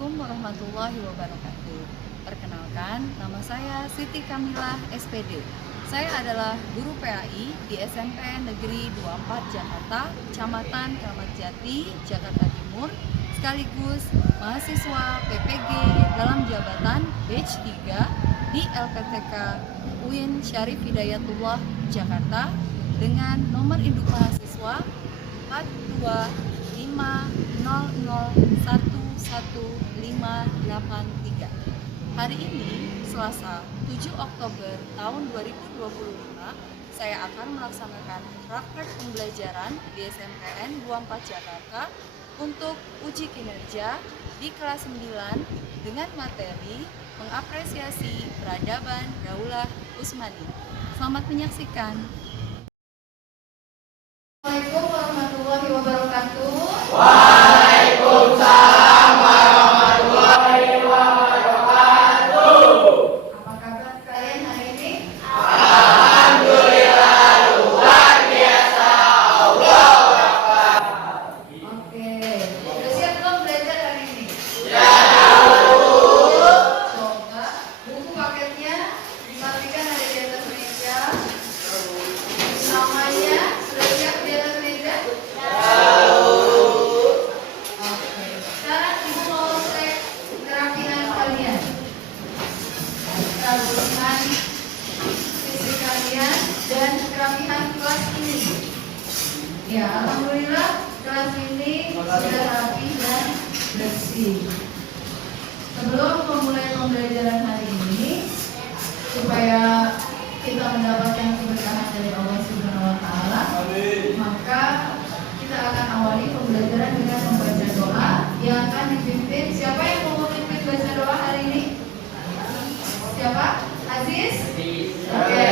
Assalamualaikum warahmatullahi wabarakatuh. Perkenalkan, nama saya Siti Kamilah SPD. Saya adalah guru PAI di SMP Negeri 24 Jakarta, Kecamatan Kramat Jati, Jakarta Timur, sekaligus mahasiswa PPG dalam jabatan Batch 3 di LPTK UIN Syarif Hidayatullah Jakarta dengan nomor induk mahasiswa 420011153. Hari ini, Selasa 7 Oktober tahun 2025, saya akan melaksanakan praktek pembelajaran di SMPN 24 Jakarta untuk uji kinerja di kelas 9 dengan materi mengapresiasi peradaban Daulah Utsmani. Selamat menyaksikan. Assalamualaikum warahmatullahi wabarakatuh. Waalaikumsalam warahmatullahi wabarakatuh. Apa kabar kalian hari ini? Alhamdulillah luar biasa. Allah Akbar. Oke, sudah siap belum belajar hari ini? Ya dahulu. Coba buku paketnya dipastikan ada di atas meja. Namanya sudah siap di atas meja? Oke, sekarang ibu mau cek kerapihan kalian. Kerapihan fisik kalian dan kerapihan kelas ini. Ya, alhamdulillah kelas ini sudah rapi dan bersih. Sebelum memulai pembelajaran hari ini, supaya kita mendapatkan keberkahan dari Allah Subhanahu wa Ta'ala, maka kita akan awali pembelajaran dengan membaca doa yang akan dipimpin. Siapa yang mau memimpin baca doa hari ini? Siapa? Aziz? Oke,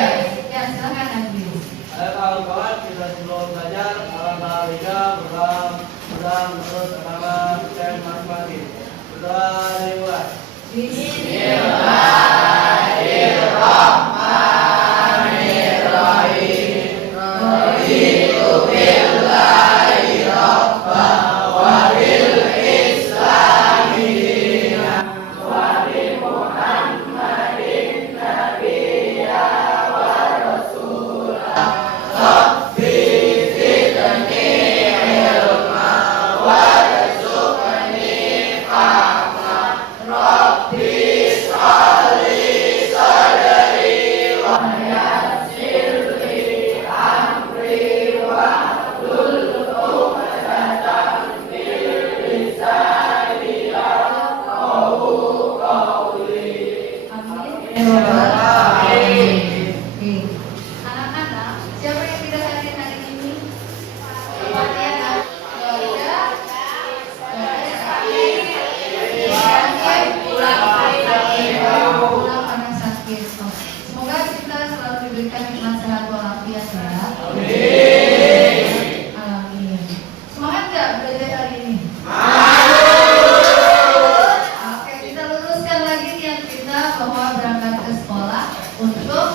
ya silakan Aziz. Kawan-kawan, kita sebelum belajar alhamdulillah mudah-mudahan terus agama dan masing-masing. Berdoa dimulai. Bismillahirrahmanirrahim. Raditu billahi rabban wa bil islami dinan wa bi Muhammadin nabiyya wa rasulah. Rabbi zidni ilma warzuqni fahma. Rabbi sholli sadri wa yassir li amri wahlul 'uqdatam min lisani yafqahu qawli. Amin. Anak-anak, siapa yang tidak hadir hari ini? Semuanya kan? Pulang karena sakit. Semoga kita selalu diberikan nikmat sehat walafiat ya. Amin. Semangat nggak belajar hari ini? Oke, kita luruskan lagi niat kita bahwa berangkat ke sekolah untuk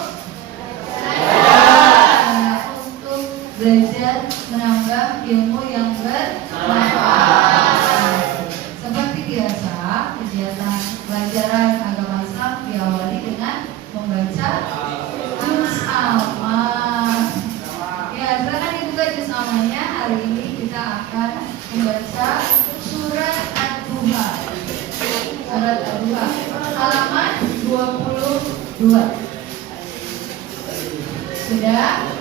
belajar menambah ilmu yang bermanfaat. Seperti biasa, kegiatan pelajaran agama Islam diawali dengan membaca juz ammah. Ya, silakan dibuka juz ammahnya. Hari ini kita akan membaca surat Ad-Duha. Surat Ad-Duha, halaman 22. Sudah?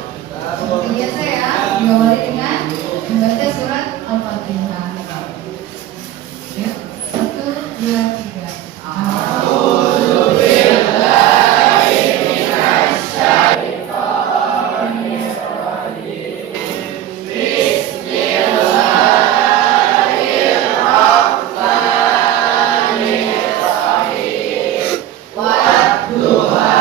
Seperti biasa ya, diawali dengan membaca surat Al-Fatihah. Ya, 1, 2, 3. Wadduha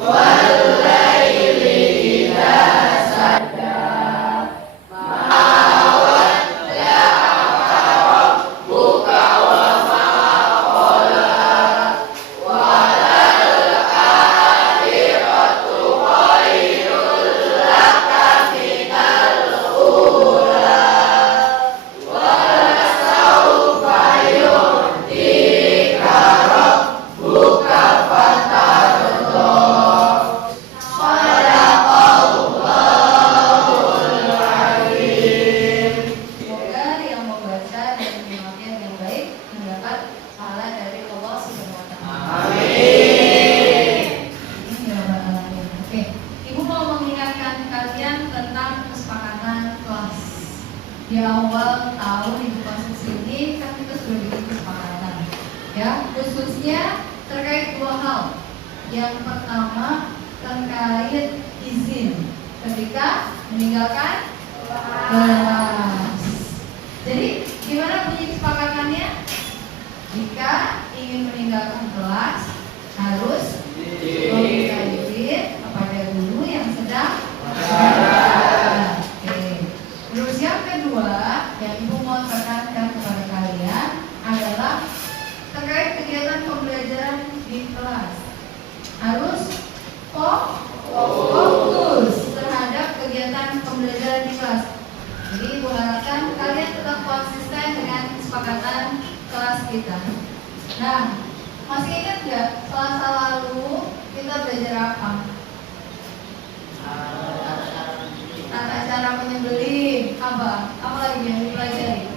wal laili idza saja. ya, khususnya terkait dua hal. Yang pertama terkait izin ketika meninggalkan kelas. Jadi gimana bunyi kesepakatannya? Jika ingin meninggalkan kelas harus meminta izin kepada guru yang sedang mengajar. Oke. Terus yang kedua yang Ibu mau tekankan kepada kalian adalah terkait kegiatan pembelajaran di kelas. Harus fokus terhadap kegiatan pembelajaran di kelas. Jadi Ibu harapkan kalian tetap konsisten dengan kesepakatan kelas kita. Nah, masih ingat nggak Selasa lalu kita belajar apa? Tata cara menyembelih. Apa lagi yang dipelajari?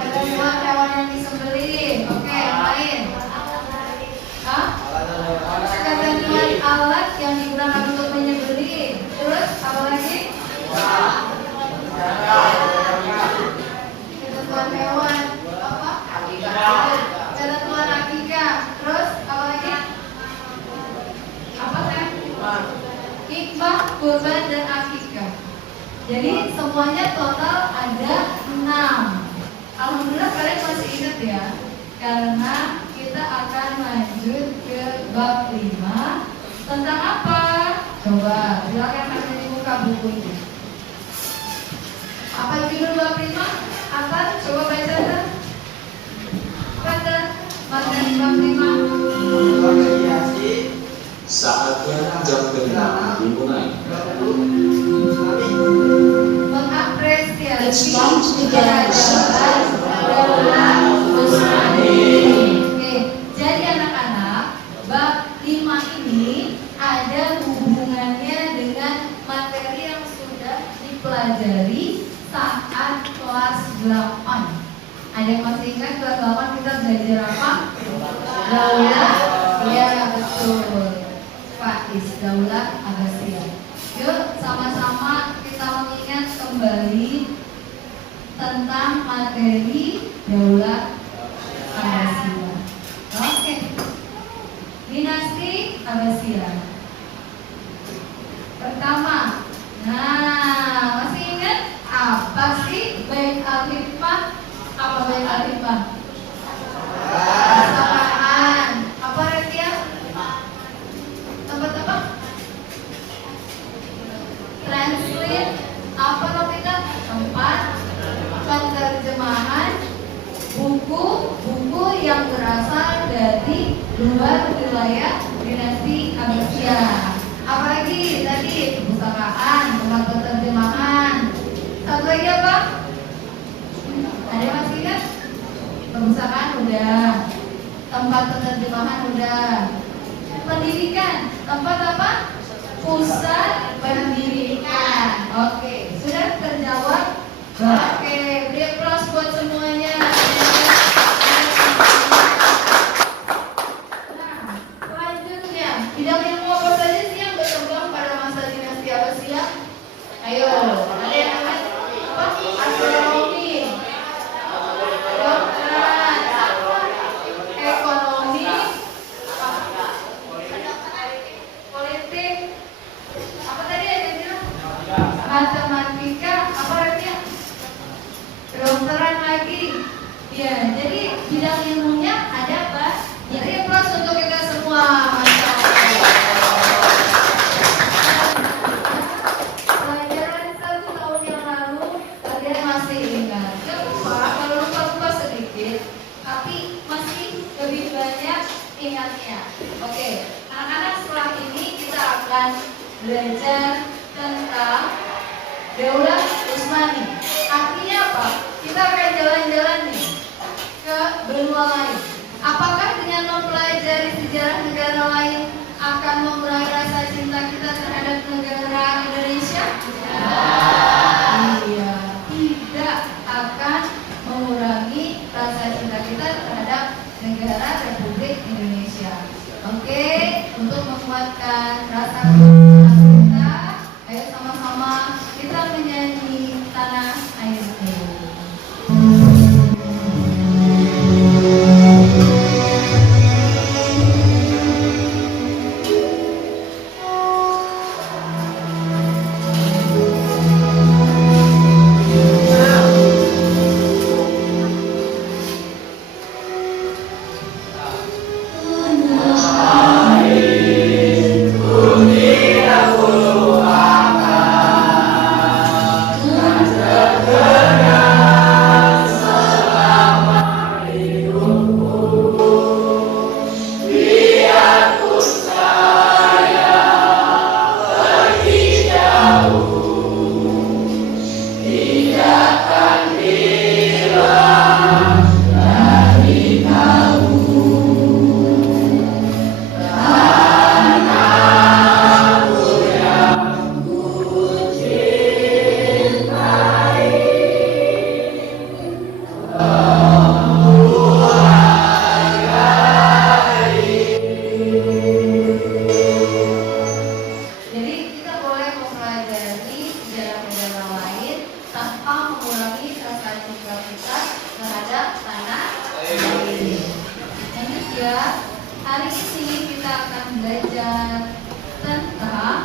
Ketentuan hewan yang disembelih. Oke, yang lain? Ketentuan alat yang digunakan untuk menyembelih. Terus apa lagi? Ketentuan hewan. Apa? Ketentuan akikah. Terus apa lagi? Apa kan? Hikmah, kurban, dan akikah. Jadi semuanya total ada 6. Alhamdulillah kalian masih ingat ya, karena kita akan lanjut ke bab 5 tentang apa? Coba silakan kalian dibuka bukunya. Apa judul bab 5? Apa? Coba baca tuh. Baca materi bab 5. Saatnya jam 6 dimulai. Mengapresiasi kehadiran Daulat Usmani. Oke, jadi anak-anak, bab 5 ini ada hubungannya dengan materi yang sudah dipelajari saat kelas 8. Ada yang masih ingat kelas 8 kita belajar apa? Daulat. Ya, betul. Faiz, Daulat Abbasiyah. Yuk sama-sama kita mengingat kembali tentang materi Daulat Abbasiyah. Oke. Dinasti Abbasiyah. Pertama, nah masih ingat apa sih Bait Al-Hikmah? Apa Bait Al-Hikmah? Kesamaan. Apa Retia? Tempat apa? Translate. Apa Novita? Tempat penerjemahan buku-buku yang berasal dari luar wilayah dinasti Abbasiyah. Apalagi tadi perpustakaan, tempat penerjemahan. Satu lagi apa? Ada yang masih ingat? Perpustakaan udah, tempat penerjemahan udah. Pendidikan, tempat apa? Pusat pendidikan. Oke, sudah terjawab? Oke, beri aplaus buat semuanya. Nah, selanjutnya, bidang ilmu apa saja sih yang berkembang pada masa dinasti Abbasiyah? Ayo, ada yang namanya apa? Astronomi, kedokteran, ekonomi, politik, apa tadi ada bilang? Matematika, apa artinya? Kedokteran lagi. Ya, jadi bidang ilmunya ada apa? Jadi plus untuk kita semua. Pelajaran 1 tahun yang lalu kalian masih ingat? Gak apa, kalau lupa-lupa sedikit, tapi masih lebih banyak ingatnya. Oke, anak-anak setelah ini kita akan belajar tentang Daulat Usmani. Artinya apa? Kita akan jalan-jalan nih ke benua lain. Apakah dengan mempelajari sejarah negara lain akan mengurangi rasa cinta kita terhadap negara Indonesia? Iya, tidak akan mengurangi rasa cinta kita terhadap negara Republik Indonesia. Oke, untuk menguatkan rasa cinta, ayo sama-sama kita menyanyi Tanah Airku. sikap kita terhadap tanah air. Yang ketiga, hari ini kita akan belajar tentang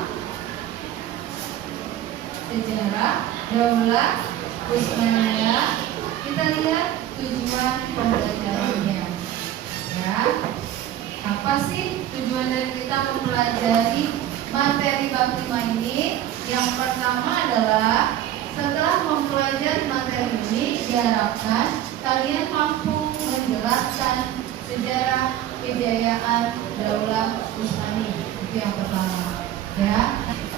sejarah Daulah Utsmaniyah. Kita lihat tujuan pembelajarannya. Ya, apa sih tujuan dari kita mempelajari materi bab 5 ini? Yang pertama adalah setelah mempelajari materi ini, diharapkan kalian mampu menjelaskan sejarah kejayaan Daulah Utsmaniyah. Itu yang pertama. Ya.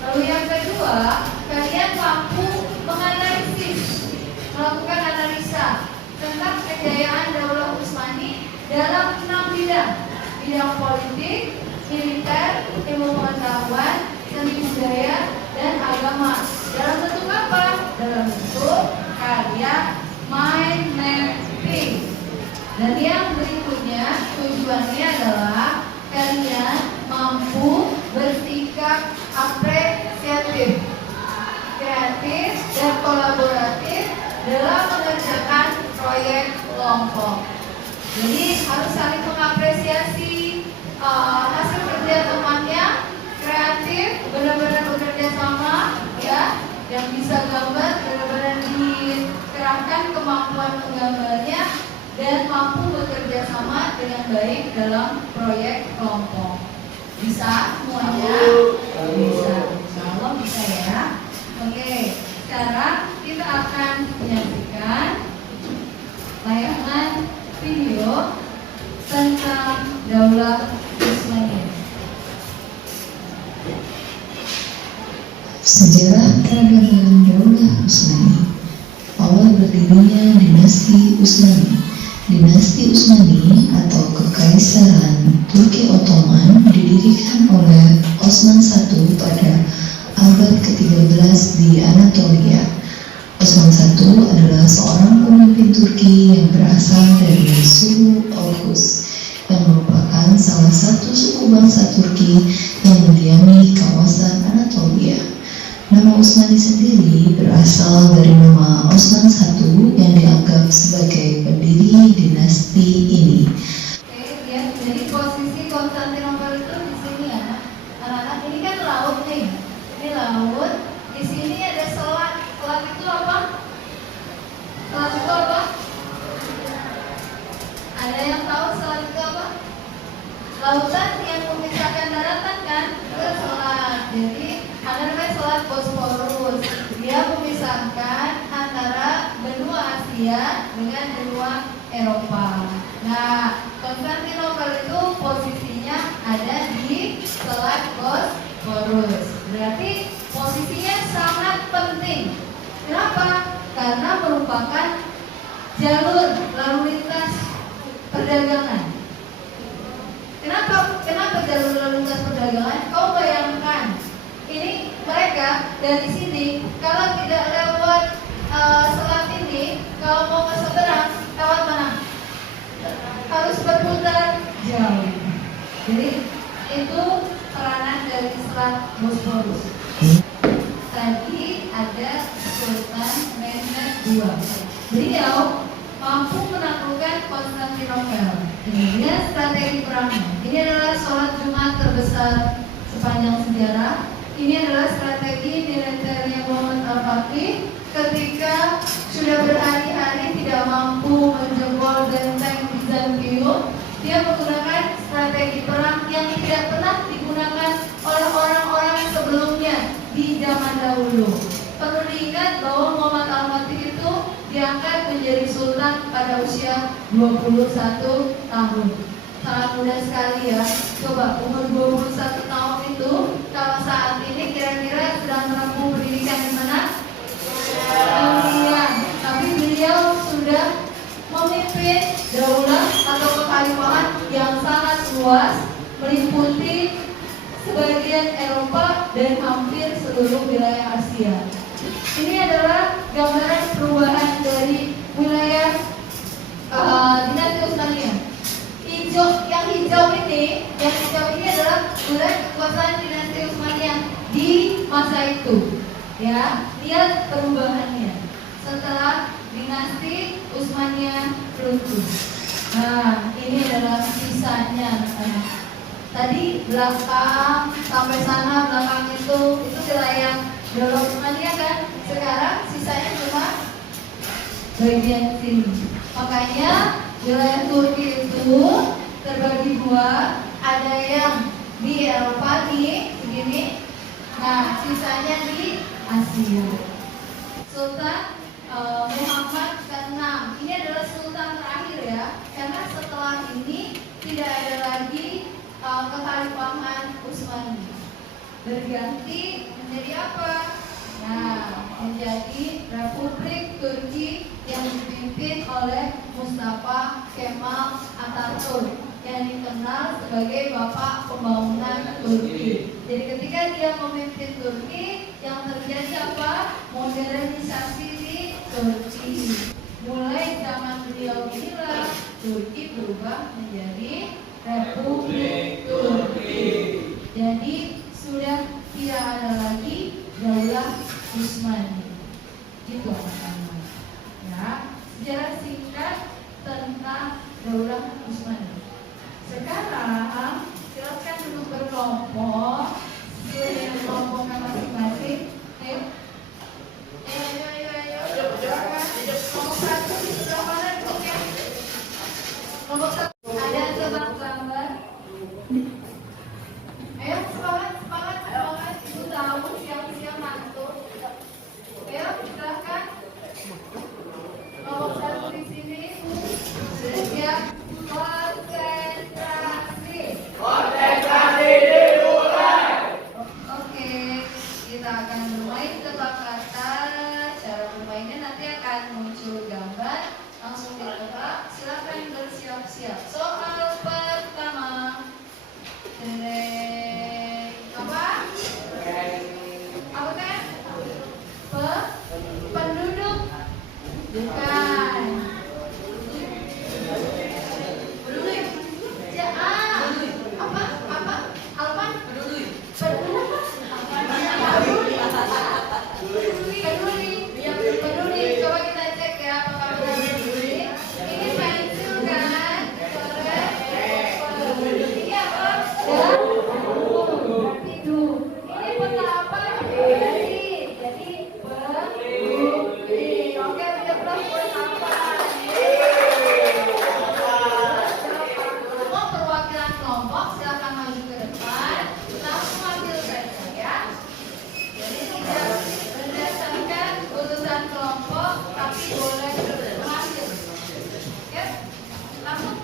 Lalu yang kedua, kalian mampu menganalisis, melakukan analisa tentang kejayaan Daulah Utsmaniyah dalam 6 bidang: bidang politik, militer, ilmu pengetahuan, seni budaya, dan agama. Dalam bentuk apa? Dalam bentuk karya mind mapping. Dan yang berikutnya, tujuannya adalah kalian mampu bersikap apresiatif, kreatif, dan kolaboratif dalam mengerjakan proyek kelompok. Jadi harus saling mengapresiasi hasil kerja temannya, kreatif, benar-benar bekerja sama, ya, yang bisa gambar, benar-benar dikerahkan kemampuan menggambarnya, dan mampu bekerja sama dengan baik dalam proyek kelompok. Bisa semuanya? Bisa. Insya bisa ya. Oke, sekarang kita akan menyaksikan tayangan video tentang Daulah Utsmaniyah. Sejarah keragaman Daulah Utsmaniyah. Awal berdirinya dinasti Utsmani. Dinasti Utsmani atau Kekaisaran Turki Ottoman didirikan oleh Osman I pada abad ke-13 di Anatolia. Osman I adalah seorang pemimpin Turki yang berasal dari suku Oghuz, yang merupakan salah satu suku bangsa Turki yang mendiami kawasan Anatolia. Nama Utsmani sendiri berasal dari nama Osman I yang dianggap sebagai pendiri dinasti ini. Oke, ya, jadi posisi Konstantinopel itu di sini ya, anak-anak. Ini kan laut nih, ini laut. Di sini ada selat. Selat itu apa? Selat itu apa? Ada yang tahu selat itu apa? Lautan yang memisahkan daratan kan? Itu selat. Jadi ada namanya selat Bosporus. Dia memisahkan antara benua Asia dengan benua Eropa. Nah, Konstantinopel itu posisinya ada di selat Bosporus. Berarti posisinya sangat penting. Kenapa? Karena merupakan jalur lalu lintas perdagangan. Kenapa jalur lalu lintas perdagangan? Kau bayangkan, ini mereka dari sini kalau tidak lewat selat ini, kalau mau ke seberang, lewat mana? Harus berputar jauh. Jadi itu peranan dari selat Bosporus. Tadi ada Sultan Mehmed II. Beliau mampu menaklukkan Konstantinopel. Kemudian strategi perangnya. Ini adalah sholat Jumat terbesar sepanjang sejarah. Ini adalah strategi militernya Muhammad Al-Fatih ketika sudah berhari-hari tidak mampu menjebol benteng Bizantium. Dia menggunakan strategi perang yang tidak pernah digunakan oleh orang-orang sebelumnya di zaman dahulu. Perlu diingat bahwa Muhammad Al-Fatih itu diangkat menjadi sultan pada usia 21 tahun. Sangat muda sekali ya. Coba umur 21 tahun itu, kalau saat ini kira-kira sedang menempuh pendidikan di mana? Dunia. Tapi beliau sudah memimpin daulah atau kekhalifahan yang sangat luas, meliputi sebagian Eropa dan hampir seluruh wilayah Asia. Ini adalah gambaran perubahan dari wilayah dinasti Utsmaniyah. Yang hijau ini adalah wilayah kekuasaan dinasti Utsmaniyah di masa itu. Ya, lihat perubahannya. Setelah dinasti dinasti Utsmaniyah runtuh. Nah, ini adalah sisanya anak-anak. Tadi belakang sampai sana, belakang itu wilayah Daulah Utsmaniyah kan. Sekarang sisanya cuma bagian sini. Makanya wilayah Turki itu terbagi dua. Ada yang di Eropa nih, begini. Nah, sisanya di Asia. Sultan Muhammad ke-6. Ini adalah sultan terakhir ya. Karena setelah ini tidak ada lagi kekhalifahan Utsmani. Berganti menjadi apa? Nah, menjadi Republik Turki yang dipimpin oleh Mustafa Kemal Atatürk yang dikenal sebagai Bapak Pembangunan Turki. Jadi ketika dia memimpin Turki, yang terjadi apa? Modernisasi di Turki. Mulai zaman beliau inilah Turki berubah menjadi Republik Turki. Jadi sudah tidak ada lagi Daulah Utsmani. Gitu anak-anak. Ya, sejarah singkat tentang Daulah Utsmani. Sekarang silakan duduk berkelompok sesuai dengan kelompoknya masing-masing. Ayo. Kelompok 1 di sebelah mana duduknya? Kelompok 1 ada tebak gambar. Ayo semangat, ibu tahu siap-siap mantul. Ayo silahkan. Kelompok 1 di sini sudah siap. Konsentrasi dimulai. Oke, kita akan bermain tebak kata. Cara bermainnya nanti akan muncul gambar, langsung ditebak. Silakan bersiap-siap. Soal pertama. Apa? Apa kan? Penduduk. Bukan. Peduli. Coba kita cek ya apakah benar peduli. Ini pensil kan? Ini apa? Berarti du. Ini peta apa? Jadi peduli. Oke, kita buat apa? Semua perwakilan kelompok silakan maju ke depan. Langsung ambil saja ya. Jadi tidak berdasarkan urusan kelompok, tapi boleh mengambil. Oke, langsung.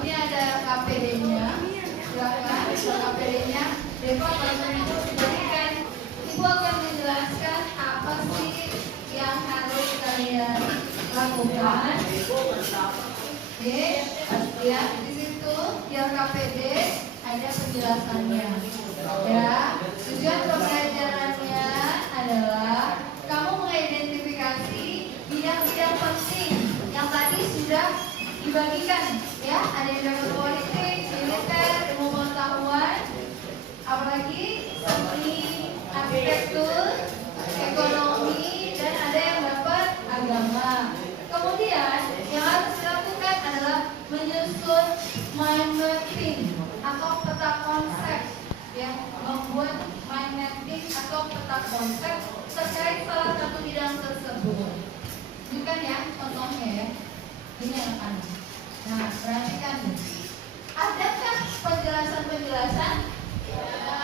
Ini ada KPD-nya. Silakan KPD-nya. Deva bantu diberikan. Ibu akan menjelaskan apa sih yang harus kalian lakukan. Oke, ya di situ yang KPD ada penjelasannya. Ya, tujuan pembelajarannya adalah kamu mengidentifikasi bidang-bidang penting yang tadi sudah dibagikan. Ya, ada yang dapat politik, militer, ilmu pengetahuan, apalagi seni, arsitektur, ekonomi, dan ada yang dapat agama. Kemudian yang harus dilakukan adalah menyusun mind mapping atau peta konsep, ya, membuat mind mapping atau peta konsep terkait salah satu bidang tersebut. Bukan ya contohnya ya. Ini anak-anak. Nah, perhatikan nih. Adakah penjelasan-penjelasan?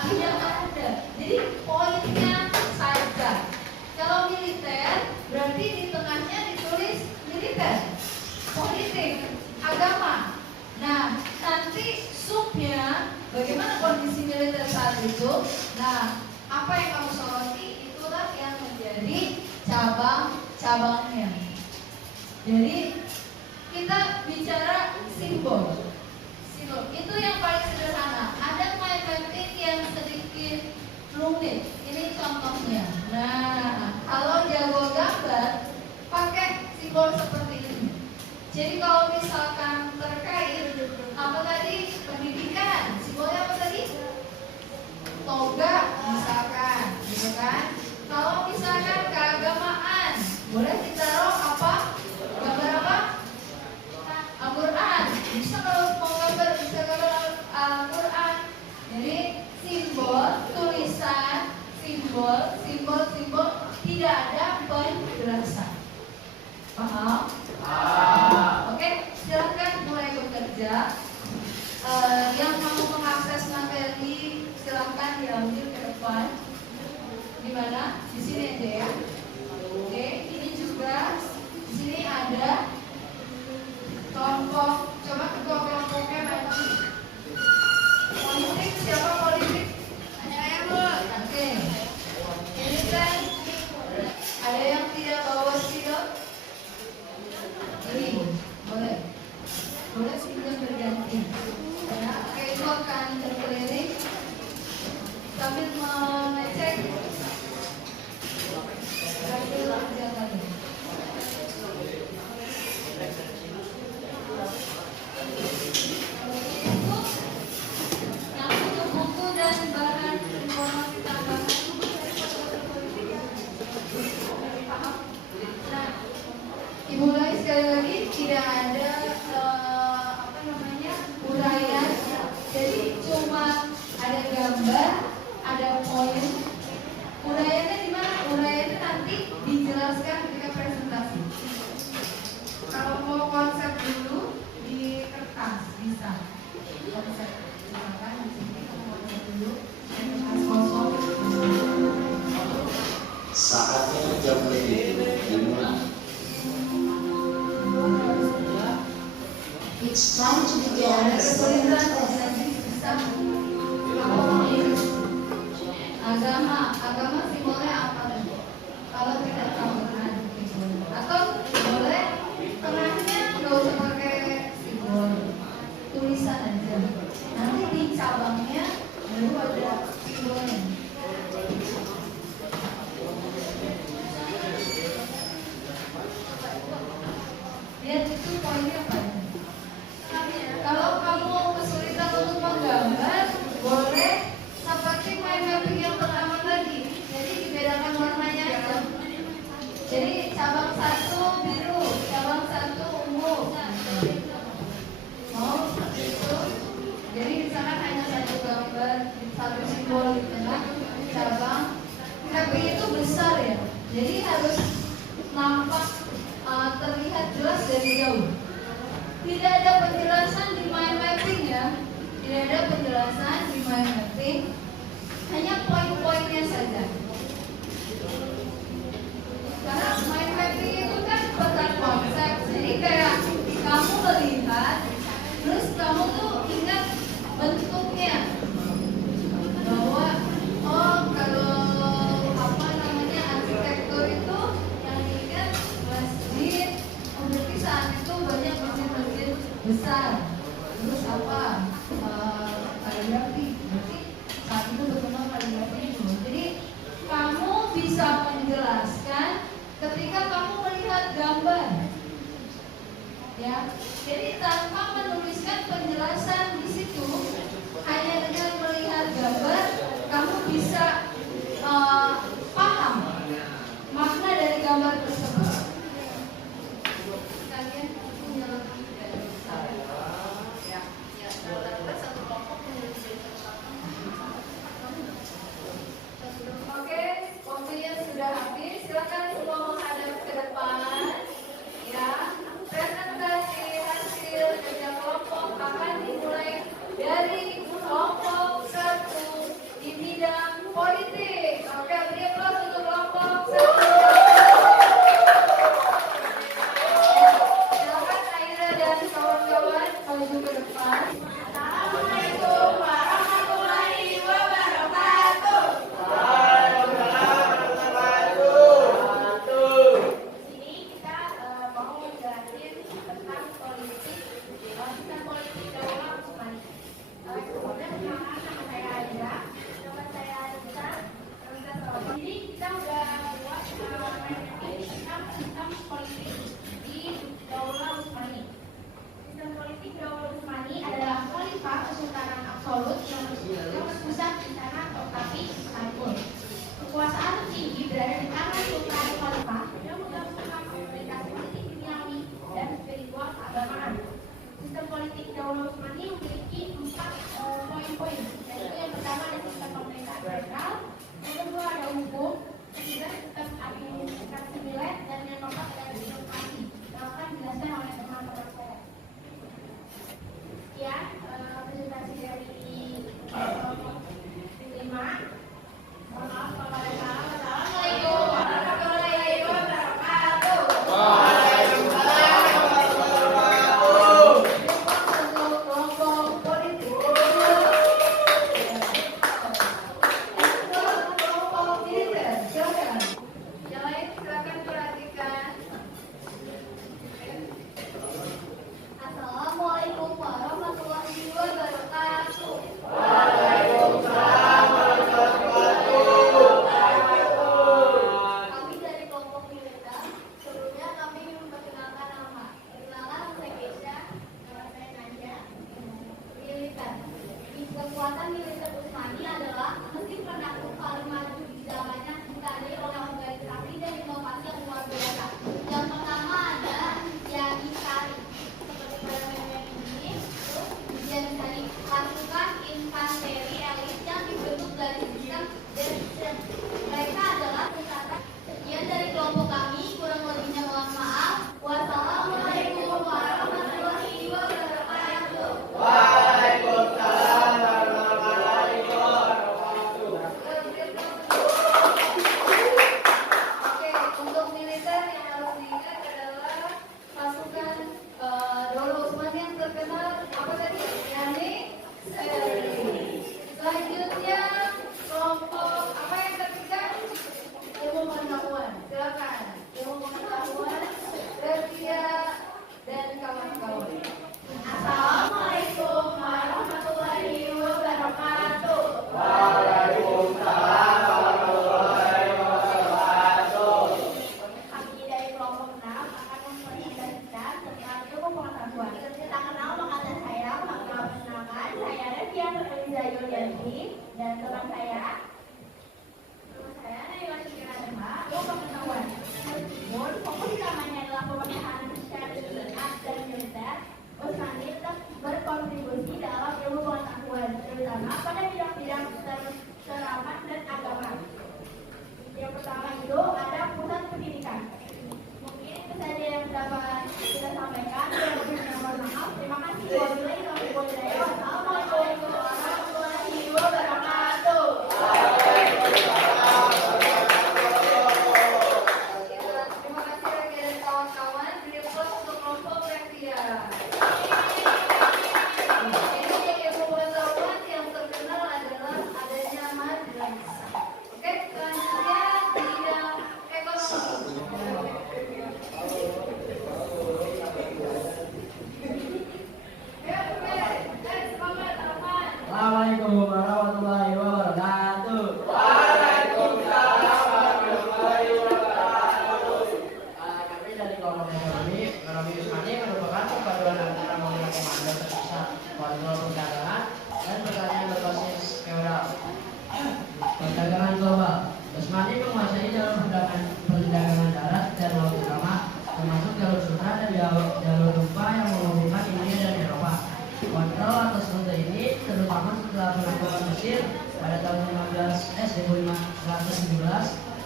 Tidak ada. Jadi poinnya saja. Kalau militer berarti di tengahnya ditulis militer, politik, agama. Nah, nanti subnya bagaimana kondisi militer saat itu. Nah, apa yang kamu soroti itulah yang menjadi cabang-cabangnya. Jadi kita bicara simbol. Itu yang paling sederhana. Ada mind mapping yang sedikit rumit. Ini contohnya. Nah, kalau jago gambar pakai simbol seperti ini. Jadi kalau misalkan terkait apa tadi pendidikan, simbolnya apa tadi? Toga misalkan, gitu kan? Kalau misalkan keagamaan, boleh ditaruh apa? Gambar apa? Al-Quran. Bisa kalau mau gambar, bisa gambar Al-Quran. Jadi simbol, tulisan, simbol, tidak ada penjelasan. Paham? Oke, silakan mulai bekerja. Yang mau mengakses materi silakan diambil ke depan. Di mana? Di sini aja ya. Oke, ini juga di sini ada kelompok. Coba ketua kelompoknya maju. Politik, siapa politik? Saya, Bu. Oke. Ini kan ada yang tidak bawa spidol? Ini boleh pinjam berganti ya. Oke, itu akan berkeliling sambil mengecek hasil kerja tadi. Yang untuk buku dan bahan informasi tambahan paham? Nah, dimulai sekali lagi, tidak ada uraian, jadi cuma ada gambar, ada poin. Uraiannya di mana? Uraiannya nanti dijelaskan ketika presentasi. Kalau mau konsep dulu di kertas bisa. Konsep, misalkan di sini konsep dulu, kertas kosong. Saatnya jam berhitung dimulai. It's time to begin the second test. Agama simbolnya apa tadi? Kalau tidak tahu atau boleh tengahnya nggak usah pakai simbol, tulisan aja. Nanti di cabangnya baru ada simbolnya. Lihat itu poinnya apa? Kalau kamu kesulitan untuk menggambar, boleh seperti main mapping yang pertama tadi. Jadi dibedakan warnanya aja. Jadi cabang 1 biru, cabang 1 ungu. Mau seperti itu. Jadi misalkan hanya satu gambar, satu simbol di tengah cabang. Mapping itu besar ya. Jadi harus nampak, terlihat jelas dari jauh. Tidak ada penjelasan di mind mapping ya. Tidak ada penjelasan di mind mapping. Hanya poin-poinnya saja. Karena mind mapping itu kan tentang konsep. Jadi kayak kamu melihat, terus kamu tuh ingat bentuknya. Bahwa oh kalau apa namanya arsitektur itu yang diingat masjid. Berarti saat itu banyak masjid-masjid besar. Terus apa? Kaligrafi. Berarti saat itu berkembang kaligrafi itu. Jadi kamu bisa menjelaskan ketika kamu melihat gambar. Ya. Jadi tanpa menuliskan penjelasan di situ, hanya dengan melihat gambar, kamu bisa paham makna dari gambar tersebut. Kalian punya Oke, waktunya sudah habis. Silakan semua menghadap ke depan. Ya, presentasi hasil kerja kelompok akan dimulai dari kelompok 1 di bidang politik. Oke, beri aplaus untuk kelompok 1. Dan teman saya Naila Syukira Demba, ilmu pengetahuan. Meskipun fokus utamanya adalah pemerintahan secara militer dan militer, Usmani tetap berkontribusi dalam ilmu pengetahuan, terutama pada bidang-bidang teramat dan agama. Yang pertama itu ada pusat pendidikan. Mungkin itu saja yang dapat kita sampaikan. Mohon maaf. Terima kasih. Wassalamualaikum warahmatullahi wabarakatuh. Terima kasih rekan dan kawan-kawan. Berikut untuk kelompok Rektia. Ini ilmu pengetahuan yang terkenal adalah adanya madrasah. Oke, selanjutnya bidang ekonomi. Assalamualaikum warahmatullahi wabarakatuh. Kami dari kelompok ekonomi Usmani merupakan perpaduan antara model komando terpusat, kontrol perdagangan, dan pertanian berbasis feodal. Perdagangan global. Usmani menguasai jalur perdagangan darat dan laut utama, termasuk jalur sutra dan jalur rupa yang menghubungkan India dan Eropa. Kontrol atas rute ini terutama setelah penaklukan Mesir pada tahun 1117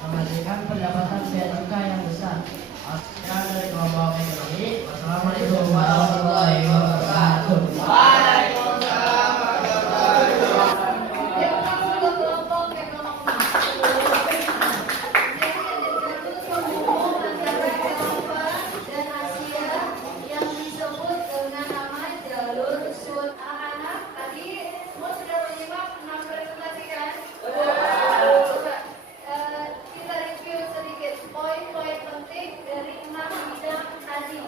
menghasilkan pendapatan bea cukai yang besar. Sekarang dari kelompok ekonomi. Wassalamualaikum warahmatullahi wabarakatuh. Waalaikumsalam warahmatullahi wabarakatuh. Yang masuk ke kelompok ekonomi. Penghubung antara Eropa dan Asia yang disebut dengan nama jalur Sud. Anak-anak tadi semua sudah menyimak 6 presentasi kan? Coba kita review sedikit poin-poin penting dari 6 bidang tadi.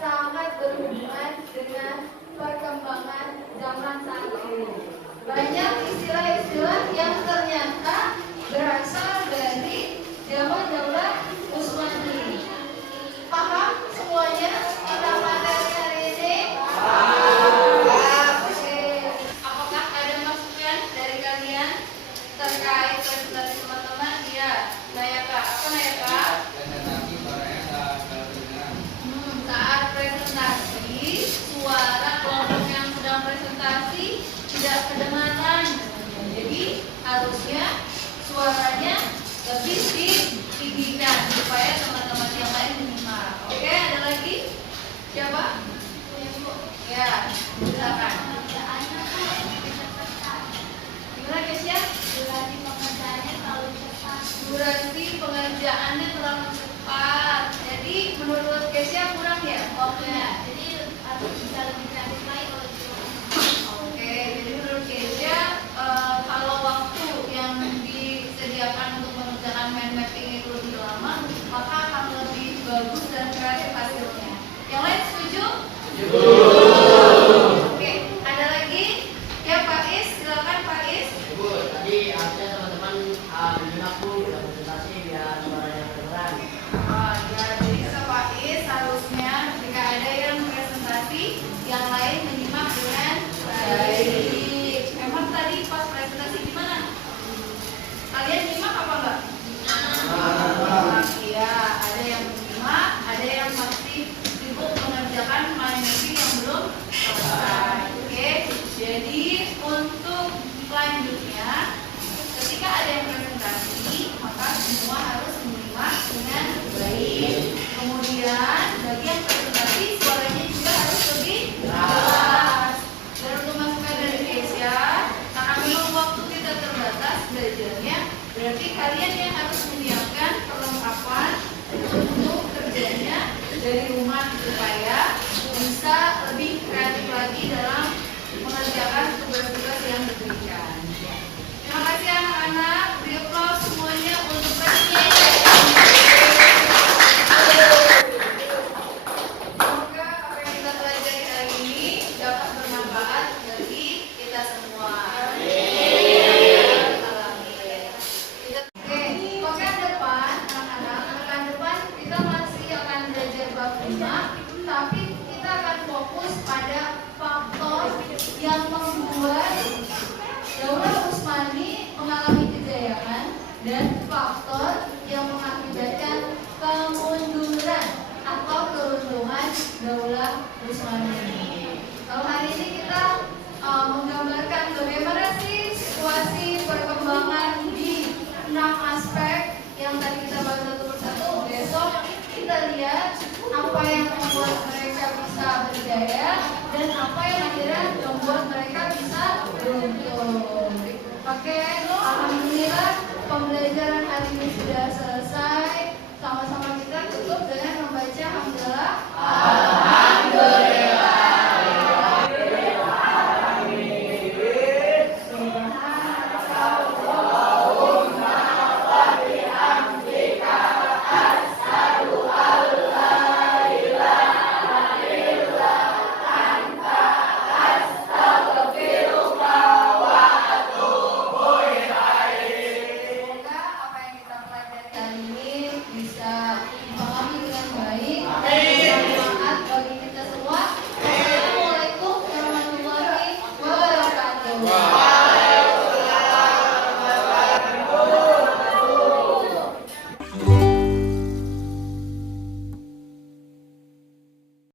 sangat berhubungan dengan perkembangan zaman saat ini. Banyak istilah-istilah yang ternyata berasal dari zaman Daulah Utsmani. Paham semuanya kita materi hari ini? Oke. Apakah ada masukan dari kalian terkait presentasi teman-teman? Ya, Nayaka. Apa Nayaka? Saat presentasi, suara kelompok yang sedang presentasi tidak kedengaran. Jadi harusnya suaranya lebih ditinggikan supaya teman-teman yang lain menyimak. Oke, ada lagi? Siapa? Ya, silakan. Gimana Kesya? Durasi pengerjaannya terlalu cepat. Durasi pengerjaannya terlalu cepat. Jadi menurut Kesya kurang ya waktunya. Jadi harus bisa lebih kreatif lagi kalau Oke, jadi menurut Kesya kalau waktu yang disediakan untuk mengerjakan mind mapping itu lebih lama, maka akan lebih bagus dan kreatif hasilnya. Yang lain setuju? Oke, ada lagi? Ya Pak Is, silakan Pak Is. Ibu, tadi harusnya teman-teman menyimak dulu presentasi biar suaranya kedengeran. Ya, jadi kata Pak Is harusnya jika ada yang presentasi, yang lain menyimak dengan baik. Emang tadi pas presentasi gimana? Kalian nyimak apa enggak? Iya, ada yang menyimak, ada yang masih sibuk mengerjakan mind mapping yang belum selesai. Oke, jadi untuk selanjutnya, ketika ada yang presentasi, maka semua harus menyimak dengan baik. Kemudian, bagi yang presentasi, suaranya juga harus lebih jelas. Dan untuk masukan dari Kesya, karena memang waktu kita terbatas belajarnya, berarti kalian yang harus menyiapkan perlengkapan untuk kerjanya dari rumah supaya bisa lebih kreatif lagi dalam mengerjakan tugas-tugas yang diberikan. Terima kasih anak-anak. Beri aplaus semuanya untuk presentasinya. Semoga apa yang kita pelajari hari ini dapat bermanfaat bagi kita semua. Oke, pekan depan anak-anak, pekan depan kita masih akan belajar bab 5, tapi kita akan fokus pada faktor yang membuat Daulah Utsmani mengalami kejayaan dan faktor yang mengakibatkan kemunduran atau keruntuhan Daulah Utsmani. Kalau hari ini kita menggambarkan bagaimana sih situasi perkembangan di 6 aspek yang tadi kita bahas satu persatu. Besok kita lihat apa yang membuat mereka bisa berjaya dan apa yang akhirnya membuat mereka bisa runtuh. Oke, alhamdulillah pembelajaran hari ini sudah selesai. Sama-sama kita tutup dengan membaca hamdalah.